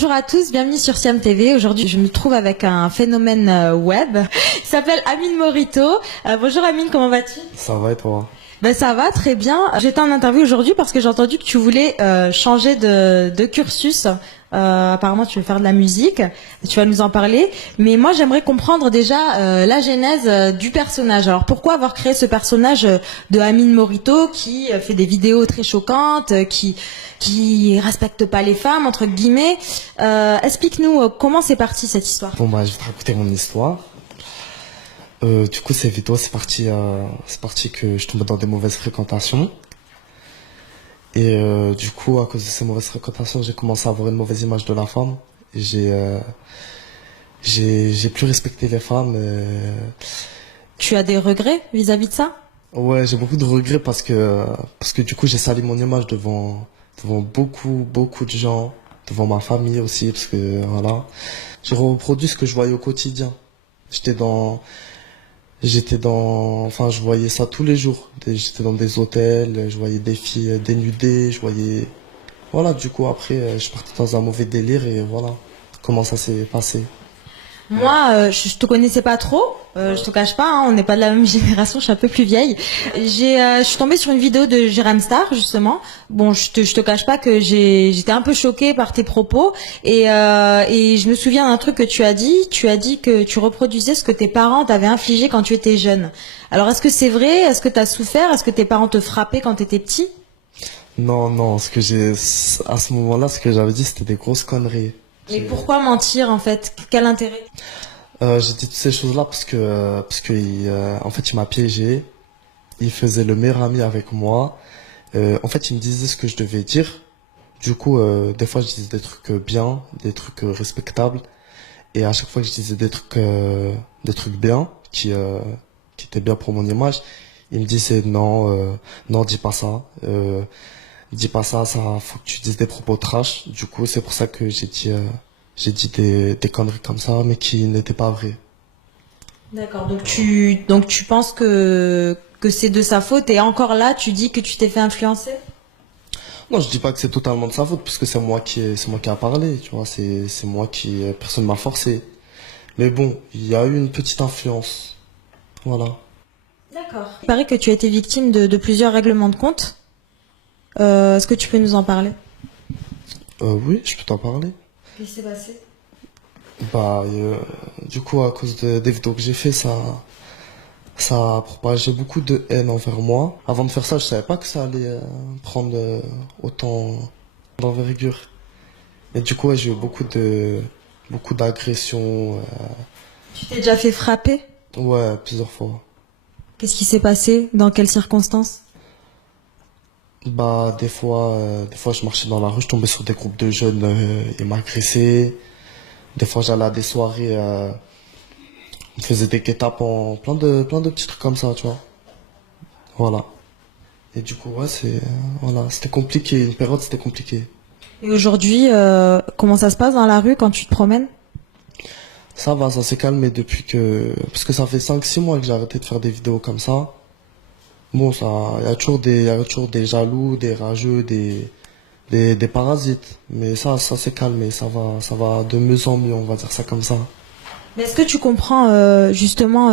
Bonjour à tous, bienvenue sur Siam TV. Aujourd'hui, je me trouve avec un phénomène web. Il s'appelle Amine Morito. Bonjour Amine, comment vas-tu? Ça va et toi? Ben ça va, très bien. J'étais en interview aujourd'hui parce que j'ai entendu que tu voulais changer de cursus. Apparemment, tu veux faire de la musique. Tu vas nous en parler. Mais moi, j'aimerais comprendre déjà la genèse du personnage. Alors, pourquoi avoir créé ce personnage de Amine Morito qui fait des vidéos très choquantes, qui respecte pas les femmes entre guillemets. Explique-nous comment c'est parti cette histoire. Bon bah je vais te raconter mon histoire. Du coup ces vidéos c'est parti que je tombais dans des mauvaises fréquentations. Et du coup à cause de ces mauvaises fréquentations j'ai commencé à avoir une mauvaise image de la femme. Et j'ai plus respecté les femmes. Tu as des regrets vis-à-vis de ça? Ouais, j'ai beaucoup de regrets parce que du coup j'ai sali mon image devant beaucoup de gens, devant ma famille aussi, parce que voilà, j'ai reproduit ce que je voyais au quotidien. Enfin, je voyais ça tous les jours. J'étais dans des hôtels, je voyais des filles dénudées, voilà, du coup après, je partais dans un mauvais délire et voilà comment ça s'est passé. Moi, je te connaissais pas trop, je te cache pas, hein, on n'est pas de la même génération, je suis un peu plus vieille. Je suis tombée sur une vidéo de Jérém Star justement. Bon, je te cache pas que j'étais un peu choquée par tes propos et je me souviens d'un truc que tu as dit. Tu as dit que tu reproduisais ce que tes parents t'avaient infligé quand tu étais jeune. Alors, est-ce que c'est vrai? Est-ce que tu as souffert? Est-ce que tes parents te frappaient quand tu étais petit? Non, non, à ce moment-là, ce que j'avais dit, c'était des grosses conneries. Mais pourquoi mentir en fait? Quel intérêt? J'ai dit toutes ces choses-là parce que en fait, il m'a piégé. Il faisait le meilleur ami avec moi. En fait, il me disait ce que je devais dire. Du coup, des fois, je disais des trucs bien, des trucs respectables. Et à chaque fois que je disais des trucs bien, qui étaient bien pour mon image, il me disait non, non, dis pas ça. Dis pas ça, faut que tu dises des propos trash. Du coup, c'est pour ça que j'ai dit des conneries comme ça, mais qui n'étaient pas vraies. D'accord. Donc tu penses que c'est de sa faute et encore là tu dis que tu t'es fait influencer? Non, je dis pas que c'est totalement de sa faute, parce que c'est moi qui a parlé, tu vois, c'est moi personne m'a forcé. Mais bon, il y a eu une petite influence. Voilà. D'accord. Il paraît que tu as été victime de plusieurs règlements de compte. Est-ce que tu peux nous en parler? Oui, je peux t'en parler. Qu'est-ce qui s'est passé? Bah, du coup, à cause des vidéos que j'ai fait, ça a propagé beaucoup de haine envers moi. Avant de faire ça, je savais pas que ça allait prendre autant d'envergure. Et du coup, ouais, j'ai eu beaucoup d'agressions. Tu t'es déjà fait frapper? Ouais, plusieurs fois. Qu'est-ce qui s'est passé? Dans quelles circonstances? Bah, des fois, je marchais dans la rue, je tombais sur des groupes de jeunes, ils m'agressaient. Des fois, j'allais à des soirées, on faisait des guet-apens, plein de petits trucs comme ça, tu vois. Voilà. Et du coup, ouais, voilà, c'était compliqué. Une période, c'était compliqué. Et aujourd'hui, comment ça se passe dans la rue quand tu te promènes? Ça va, ça s'est calmé parce que ça fait 5 6 mois que j'ai arrêté de faire des vidéos comme ça. Bon, il y a il y a toujours des jaloux, des rageux, des parasites. Mais ça s'est calmé. Ça va de mieux en mieux, on va dire ça comme ça. Mais est-ce que tu comprends justement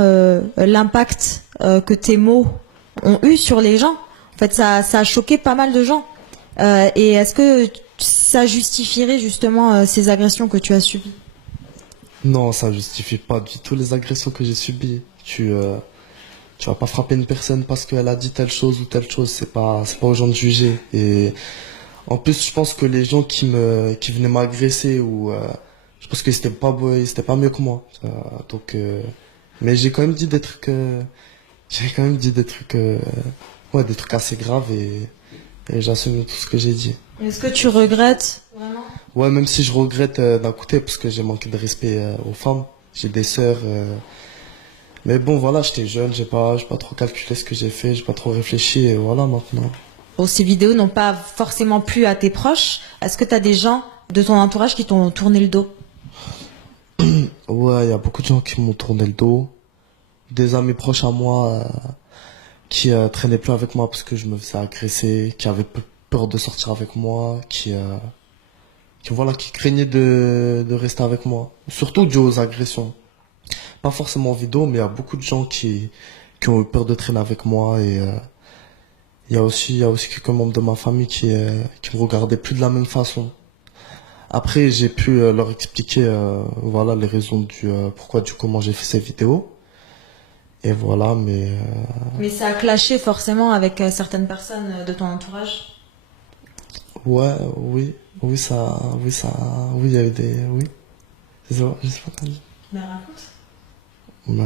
l'impact que tes mots ont eu sur les gens? En fait, ça a choqué pas mal de gens. Et est-ce que ça justifierait justement ces agressions que tu as subies? Non, ça justifie pas du tout les agressions que j'ai subies. Tu vas pas frapper une personne parce qu'elle a dit telle chose ou telle chose. C'est pas aux gens de juger. Et en plus, je pense que les gens qui venaient m'agresser je pense que c'était pas mieux que moi. Mais j'ai quand même dit ouais, des trucs assez graves et j'assume tout ce que j'ai dit. Est-ce que tu regrettes vraiment? Ouais, même si je regrette d'un côté parce que j'ai manqué de respect aux femmes. J'ai des sœurs. Mais bon, voilà, j'étais jeune, j'ai pas trop calculé ce que j'ai fait, j'ai pas trop réfléchi et voilà maintenant. Bon, ces vidéos n'ont pas forcément plu à tes proches. Est-ce que tu as des gens de ton entourage qui t'ont tourné le dos? Ouais, il y a beaucoup de gens qui m'ont tourné le dos. Des amis proches à moi qui traînaient plus avec moi parce que je me faisais agresser, qui avaient peur de sortir avec moi, voilà, qui craignaient de rester avec moi. Surtout dû aux agressions. Pas forcément en vidéo, mais il y a beaucoup de gens qui ont eu peur de traîner avec moi et il y a aussi quelques membres de ma famille qui me regardaient plus de la même façon. Après, j'ai pu leur expliquer voilà les raisons du pourquoi du comment j'ai fait ces vidéos. Et voilà, Mais ça a clashé forcément avec certaines personnes de ton entourage. ouais, oui, il y a eu des oui. Je sais pas comment dire. Mais raconte. Bah,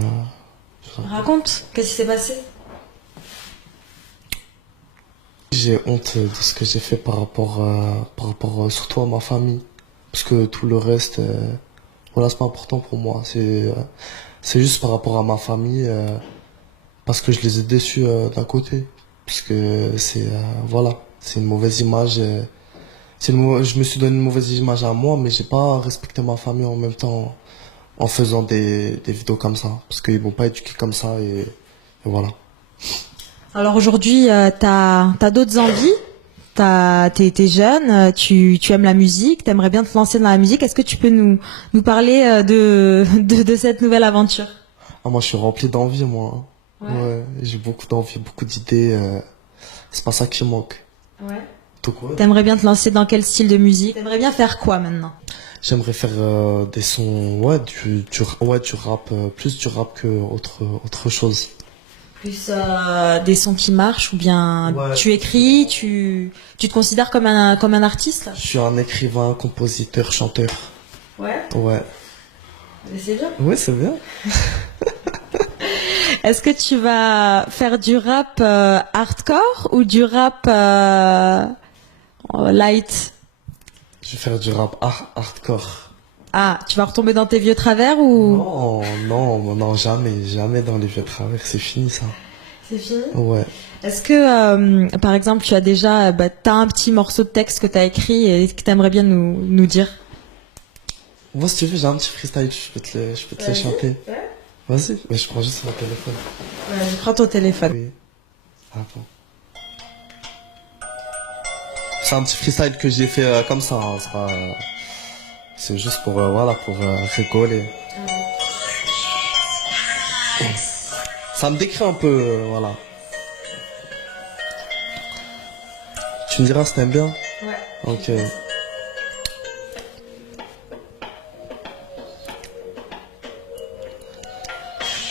Raconte, qu'est-ce qui s'est passé? j'ai honte de ce que j'ai fait par rapport surtout à ma famille. Parce que tout le reste, voilà, c'est pas important pour moi. C'est juste par rapport à ma famille, parce que je les ai déçus d'un côté. Parce que voilà, c'est une mauvaise image. Je me suis donné une mauvaise image à moi, mais j'ai pas respecté ma famille en même temps en faisant des vidéos comme ça. Parce qu'ils m'ont pas éduqué comme ça et voilà. Alors aujourd'hui, t'as d'autres envies. T'es jeune, tu aimes la musique, t'aimerais bien te lancer dans la musique. Est-ce que tu peux nous parler de cette nouvelle aventure? Ah, moi, je suis rempli d'envie, moi. Ouais. Ouais, j'ai beaucoup d'envie, beaucoup d'idées. C'est pas ça qui manque. Ouais. Tout quoi. T'aimerais bien te lancer dans quel style de musique? T'aimerais bien faire quoi maintenant? J'aimerais faire des sons, ouais, du rap, plus du rap que autre chose. Plus des sons qui marchent ou bien Ouais. tu écris, tu te considères comme un artiste? Je suis un écrivain, compositeur, chanteur. Ouais. Ouais. Mais c'est bien. Ouais, c'est bien. Est-ce que tu vas faire du rap hardcore ou du rap light? Je vais faire du rap hardcore. Ah, tu vas retomber dans tes vieux travers ou? Non, jamais dans les vieux travers, c'est fini ça. C'est fini. Ouais. Est-ce que, par exemple, tu as déjà, t'as un petit morceau de texte que t'as écrit et que t'aimerais bien nous dire? Moi, si tu veux, j'ai un petit freestyle, je peux te les chanter. Ouais. Vas-y, mais je prends juste mon téléphone. Ouais, prends ton téléphone. Oui. Attends. C'est un petit freestyle que j'ai fait comme ça. Hein, c'est juste pour voilà pour rigoler. Ça me décrit un peu, voilà. Tu me diras si t'aimes bien. Ouais. Ok.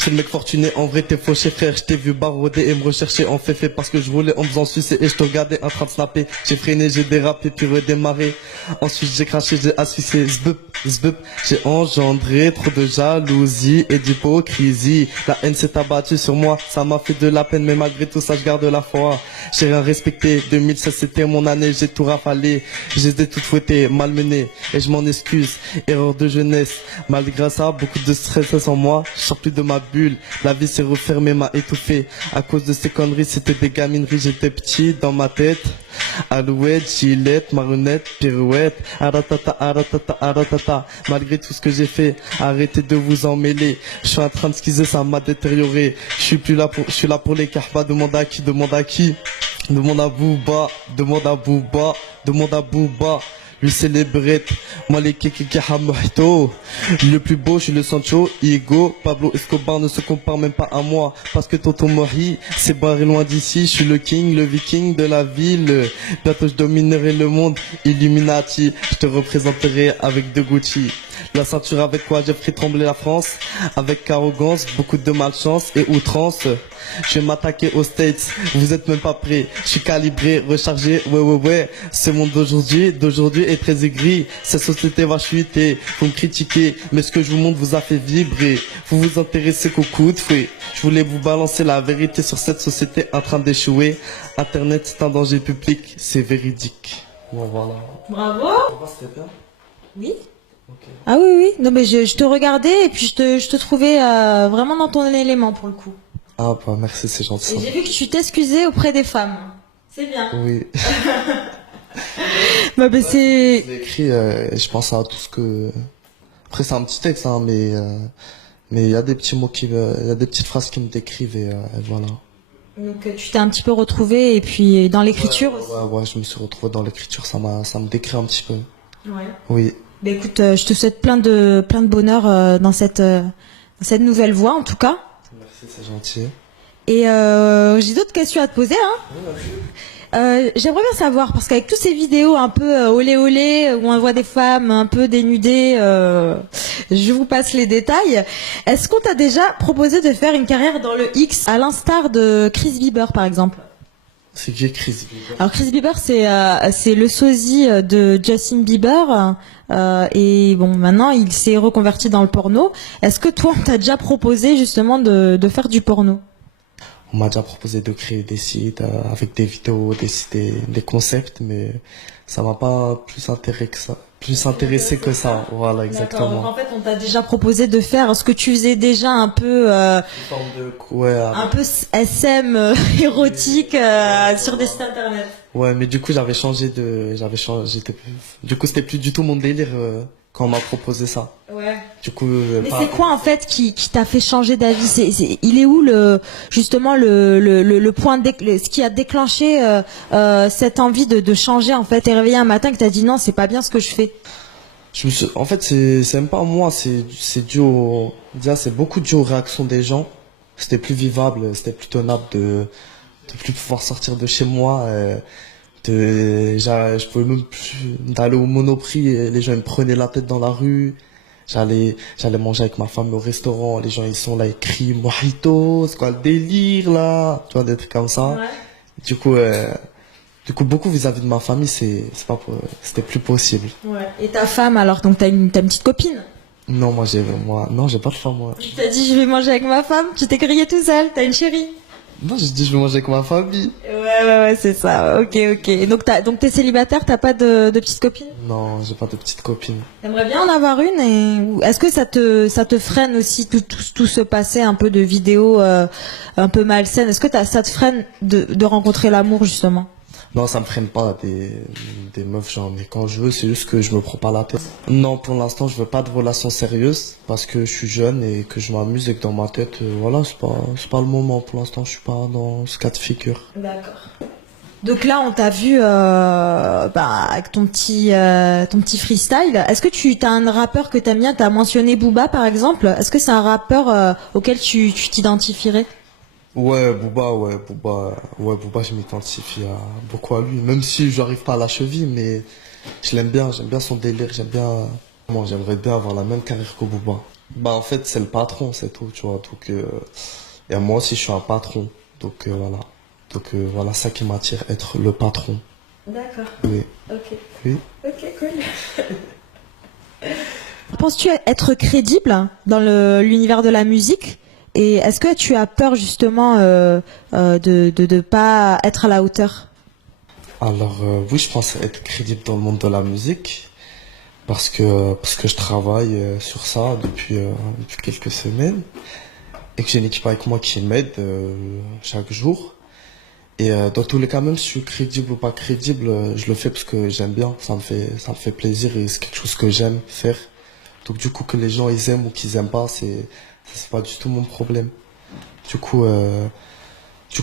C'est le mec fortuné, en vrai t'es fauché frère, je t'ai vu barouder et me rechercher en fait parce que je roulais en faisant sucer et je te regardais en train de snapper. J'ai freiné, j'ai dérapé puis redémarré. Ensuite j'ai craché, j'ai asphyxié, zbup. J'ai engendré trop de jalousie et d'hypocrisie. La haine s'est abattue sur moi, ça m'a fait de la peine mais malgré tout ça je garde la foi. J'ai rien respecté, 2016 c'était mon année, j'ai tout rafalé. J'ai été tout fouetté, malmené et je m'en excuse. Erreur de jeunesse, malgré ça beaucoup de stress en moi, je sors plus de ma bulle. La vie s'est refermée, m'a étouffé. À cause de ces conneries, c'était des gamineries. J'étais petit dans ma tête. Alouette, gilette, marionnette, pirouette. Aratata. Malgré tout ce que j'ai fait, arrêtez de vous en mêler. Je suis en train de skizer, ça m'a détérioré. Je suis là pour les carpas. Demande à qui? Demande à Booba. Demande à Booba. Lui c'est les brettes, moi les kekekekahamahito. Le plus beau, je suis le Sancho, Igo, Pablo Escobar ne se compare même pas à moi. Parce que Tonton Mori s'est barré loin d'ici, je suis le king, le viking de la ville. Bientôt je dominerai le monde, Illuminati, je te représenterai avec deux Gucci. La ceinture avec quoi j'ai fait trembler la France. Avec arrogance, beaucoup de malchance et outrance. Je vais m'attaquer aux States, vous êtes même pas prêts. Je suis calibré, rechargé, ouais. Ce monde d'aujourd'hui est très aigri. Cette société va chuter, vous me critiquez, mais ce que je vous montre vous a fait vibrer. Vous vous intéressez qu'au coup de fouet. Je voulais vous balancer la vérité sur cette société en train d'échouer. Internet c'est un danger public, c'est véridique. Bon voilà. Bravo. C'était bien. Oui. Ok. Ah oui. Non mais je te regardais et puis je te trouvais vraiment dans ton élément pour le coup. Ah bah merci, c'est gentil. Et j'ai vu que tu t'excusais auprès des femmes. C'est bien. Oui. Bah c'est. Je l'ai écrit, je pense à tout ce que... Après c'est un petit texte, hein, mais il y a des petits mots il y a des petites phrases qui me décrivent et voilà. Donc tu t'es un petit peu retrouvé et puis dans l'écriture aussi. Ouais, je me suis retrouvé dans l'écriture, ça me décrit un petit peu. Ouais. Oui. Bah écoute, je te souhaite plein de bonheur dans cette nouvelle voie en tout cas. Merci, c'est gentil. Et j'ai d'autres questions à te poser, hein. J'aimerais bien savoir, parce qu'avec toutes ces vidéos un peu olé olé, où on voit des femmes un peu dénudées, je vous passe les détails. Est-ce qu'on t'a déjà proposé de faire une carrière dans le X, à l'instar de Chris Bieber par exemple? C'est qui Chris Bieber? Alors Chris Bieber, c'est le sosie de Justin Bieber. Et bon, maintenant il s'est reconverti dans le porno. Est-ce que toi, on t'a déjà proposé justement de faire du porno? On m'a déjà proposé de créer des sites avec des vidéos, des concepts, mais ça m'a pas plus intéressé que ça. Voilà, D'accord. exactement. Donc en fait, on t'a déjà proposé de faire ce que tu faisais déjà un peu, Une forme de, ouais, un peu SM érotique sur des sites internet. ouais, mais du coup, du coup, c'était plus du tout mon délire quand on m'a proposé ça. Ouais. Du coup, Mais c'est quoi en fait qui t'a fait changer d'avis? Il est où justement le point ce qui a déclenché cette envie de changer en fait? T'es réveillé un matin que t'as dit non, c'est pas bien ce que je fais. En fait, c'est même pas moi, c'est dû déjà, c'est beaucoup dû aux réactions des gens. C'était plus vivable, c'était plus tenable de plus pouvoir sortir de chez moi. Je pouvais même plus d'aller au Monoprix et les gens ils me prenaient la tête dans la rue. J'allais manger avec ma femme au restaurant, les gens ils sont là, ils crient Mojito, c'est quoi le délire là? Tu vois, des trucs comme ça. Ouais. Du coup, beaucoup vis-à-vis de ma famille, c'était plus possible. Ouais. Et ta femme alors, donc t'as une petite copine? Non, non, j'ai pas de femme, moi. Tu t'as dit je vais manger avec ma femme, tu t'es grillé tout seul, t'as une chérie? Non, j'ai dit je vais manger avec ma famille. Ouais, c'est ça. Ok. Et donc t'es célibataire, t'as pas de petite copine? Non, j'ai pas de petite copine. T'aimerais bien en avoir une ou est-ce que ça te freine aussi tout ce passé un peu de vidéos un peu malsaines? Est-ce que ça te freine de rencontrer l'amour justement? Non, ça me freine pas des meufs, j'en ai quand je veux, c'est juste que je me prends pas la tête. Non, pour l'instant, je veux pas de relation sérieuse parce que je suis jeune et que je m'amuse et que dans ma tête, voilà, c'est pas le moment. Pour l'instant, je suis pas dans ce cas de figure. D'accord. Donc là, on t'a vu avec ton petit freestyle. Est-ce que tu as un rappeur que t'aimes bien? T'as mentionné Booba par exemple. Est-ce que c'est un rappeur auquel tu t'identifierais? Ouais, Booba, je m'identifie beaucoup à lui, même si j'arrive pas à la cheville, mais j'aime bien son délire, moi, j'aimerais bien avoir la même carrière que Booba. Bah, en fait, c'est le patron, c'est tout, tu vois, donc, et moi aussi, je suis un patron, donc, voilà. Donc, voilà, ça qui m'attire, être le patron. D'accord. Oui. Ok. Oui. Ok, cool. Penses-tu être crédible dans l'univers de la musique? Et est-ce que tu as peur justement de pas être à la hauteur? Alors, oui, je pense être crédible dans le monde de la musique, parce que je travaille sur ça depuis quelques semaines, et que j'ai une équipe avec moi qui m'aide chaque jour. Et dans tous les cas, même si je suis crédible ou pas crédible, je le fais parce que j'aime bien, ça me fait plaisir et c'est quelque chose que j'aime faire. Donc du coup, que les gens ils aiment ou qu'ils aiment pas, c'est pas du tout mon problème. Du coup,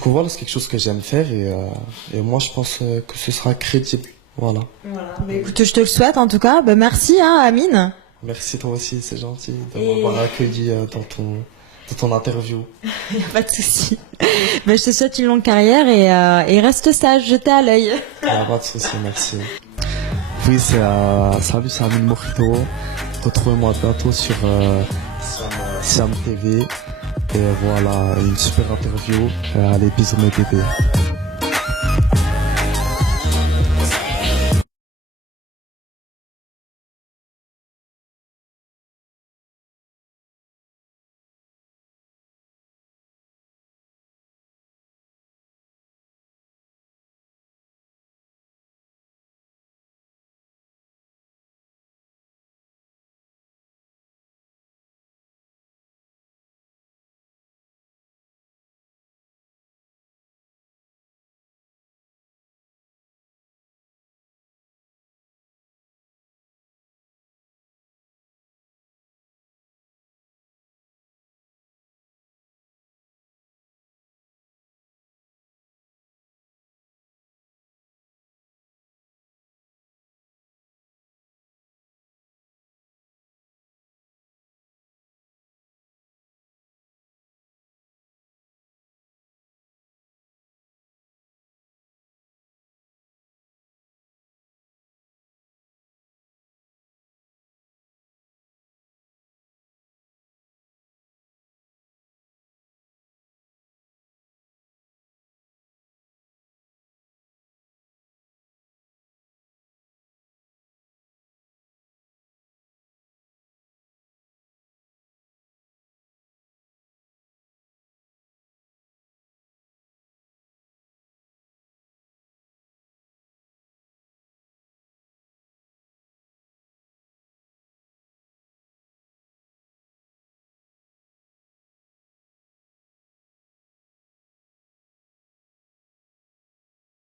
voilà, c'est quelque chose que j'aime faire et moi je pense que ce sera crédible. Voilà. Voilà. Bah, écoute, je te le souhaite en tout cas. Bah, merci, hein, Amine. Merci toi aussi, c'est gentil de Et- m'avoir accueilli dans ton interview. Y a pas de souci. Bah, je te souhaite une longue carrière et reste sage, jetez à l'œil. Il n'y a pas de souci, merci. Oui, salut, c'est Amine Mojito. Retrouvez-moi bientôt sur Siam TV. Et voilà, une super interview. Allez, bisous mes bébés.